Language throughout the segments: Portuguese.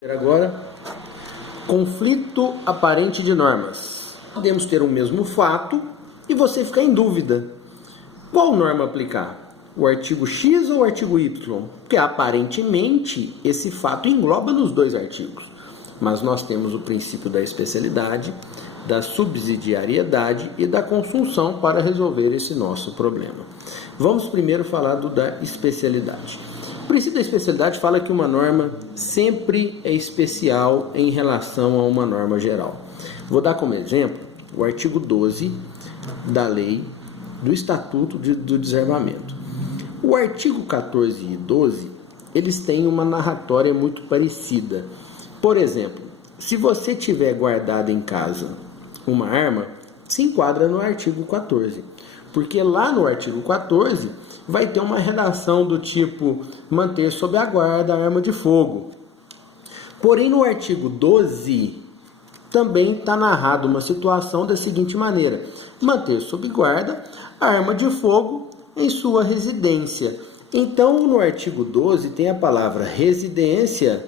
Agora, conflito aparente de normas. Podemos ter o mesmo fato e você ficar em dúvida. Qual norma aplicar? O artigo X ou o artigo Y? Porque aparentemente esse fato engloba nos dois artigos. Mas nós temos o princípio da especialidade, da subsidiariedade e da consunção para resolver esse nosso problema. Vamos primeiro falar da especialidade. O princípio da especialidade fala que uma norma sempre é especial em relação a uma norma geral. Vou dar como exemplo o artigo 12 da lei do Estatuto do Desarmamento. O artigo 14 e 12, eles têm uma narratória muito parecida. Por exemplo, se você tiver guardado em casa uma arma, se enquadra no artigo 14. Porque lá no artigo 14 vai ter uma redação do tipo manter sob a guarda a arma de fogo. Porém, no artigo 12 também está narrado uma situação da seguinte maneira: manter sob guarda a arma de fogo em sua residência. Então, no artigo 12 tem a palavra residência,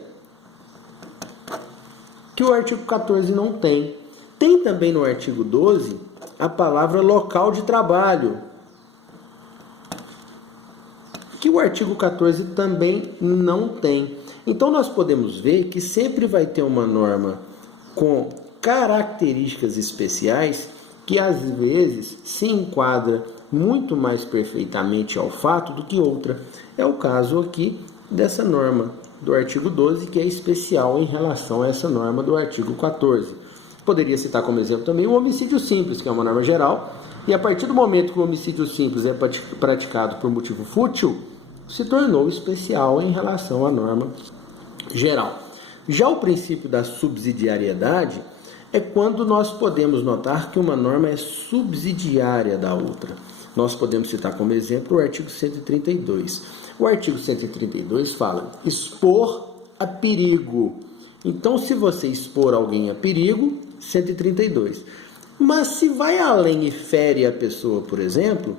que o artigo 14 não tem. Tem também no artigo 12 a palavra local de trabalho, que o artigo 14 também não tem. Então, nós podemos ver que sempre vai ter uma norma com características especiais que, às vezes, se enquadra muito mais perfeitamente ao fato do que outra. É o caso aqui dessa norma do artigo 12, que é especial em relação a essa norma do artigo 14. Poderia citar como exemplo também o homicídio simples, que é uma norma geral, e a partir do momento que o homicídio simples é praticado por motivo fútil, se tornou especial em relação à norma geral. Já o princípio da subsidiariedade é quando nós podemos notar que uma norma é subsidiária da outra. Nós podemos citar como exemplo o artigo 132. O artigo 132 fala expor a perigo. Então, se você expor alguém a perigo, 132. Mas se vai além e fere a pessoa, por exemplo,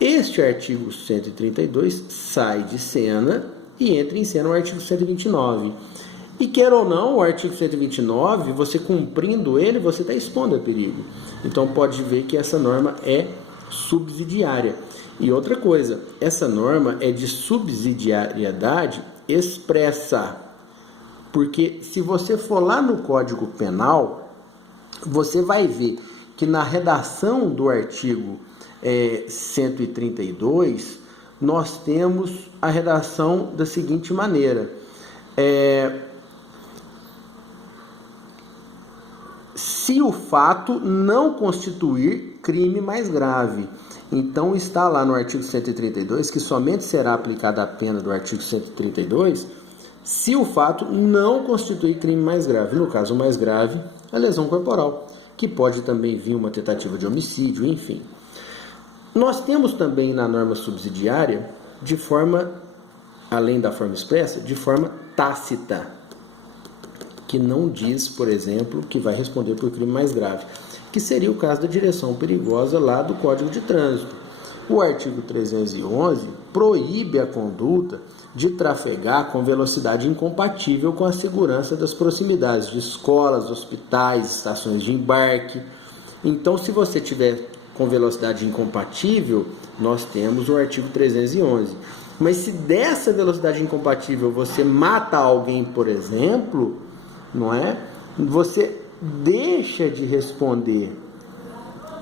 este artigo 132 sai de cena e entra em cena o artigo 129. E quer ou não, o artigo 129, você cumprindo ele, você está expondo a perigo. Então pode ver que essa norma é subsidiária. E outra coisa, essa norma é de subsidiariedade expressa. Porque se você for lá no Código Penal, você vai ver que na redação do artigo 132, nós temos a redação da seguinte maneira: se o fato não constituir crime mais grave. Então está lá no artigo 132 que somente será aplicada a pena do artigo 132 se o fato não constituir crime mais grave. No caso mais grave, a lesão corporal, que pode também vir uma tentativa de homicídio, enfim. Nós temos também na norma subsidiária, de forma, além da forma expressa, de forma tácita, que não diz, por exemplo, que vai responder por crime mais grave, que seria o caso da direção perigosa lá do Código de Trânsito. O artigo 311 proíbe a conduta de trafegar com velocidade incompatível com a segurança das proximidades de escolas, hospitais, estações de embarque. Então, se você tiver com velocidade incompatível, nós temos o artigo 311. Mas se dessa velocidade incompatível você mata alguém, por exemplo, não é? Você deixa de responder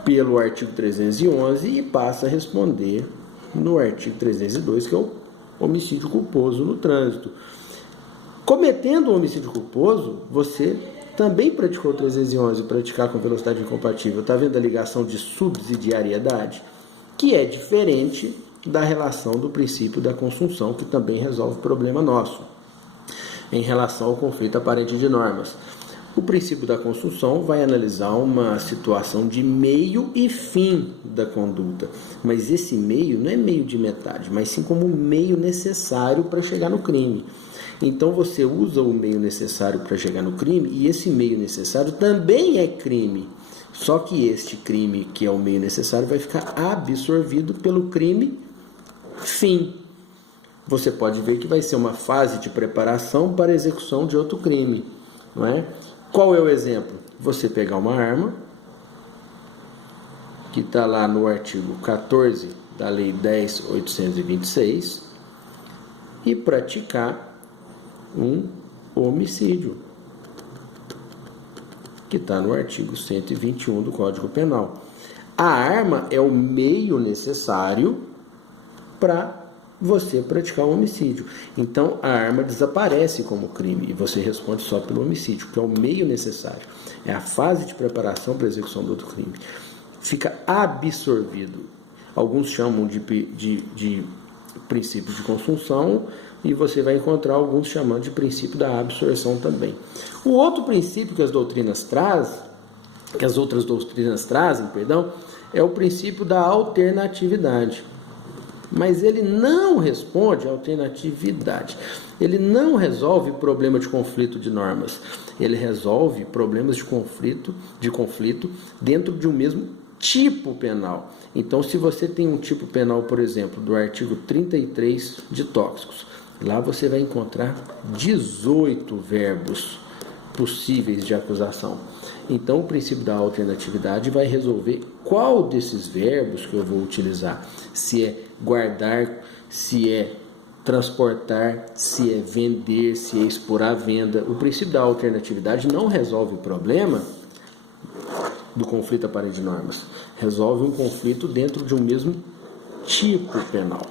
pelo artigo 311 e passa a responder no artigo 302, que é o homicídio culposo no trânsito. Cometendo um homicídio culposo, você também praticou o 311, praticar com velocidade incompatível. Está vendo a ligação de subsidiariedade? Que é diferente da relação do princípio da consunção, que também resolve o problema nosso em relação ao conflito aparente de normas. O princípio da consunção vai analisar uma situação de meio e fim da conduta, mas esse meio não é meio de metade, mas sim como meio necessário para chegar no crime. Então você usa o meio necessário para chegar no crime, e esse meio necessário também é crime. Só que este crime, que é o meio necessário, vai ficar absorvido pelo crime fim. você pode ver que vai ser uma fase de preparação para a execução de outro crime, não é? Qual é o exemplo? Você pegar uma arma, que está lá no artigo 14 da Lei 10.826, e praticar um homicídio, que está no artigo 121 do Código Penal. A arma é o meio necessário para você praticar um homicídio. Então, a arma desaparece como crime e você responde só pelo homicídio, que é o meio necessário. É a fase de preparação para a execução do outro crime. Fica absorvido. Alguns chamam de princípio de consunção e você vai encontrar alguns chamando de princípio da absorção também. O outro princípio que as outras doutrinas trazem, é o princípio da alternatividade. Mas ele não responde à alternatividade. Ele não resolve problema de conflito de normas. Ele resolve problemas de conflito dentro de um mesmo tipo penal. Então, se você tem um tipo penal, por exemplo, do artigo 33 de tóxicos, lá você vai encontrar 18 verbos possíveis de acusação. Então, o princípio da alternatividade vai resolver qual desses verbos que eu vou utilizar. Se é guardar, se é transportar, se é vender, se é expor à venda. O princípio da alternatividade não resolve o problema do conflito aparente de normas. Resolve um conflito dentro de um mesmo tipo penal.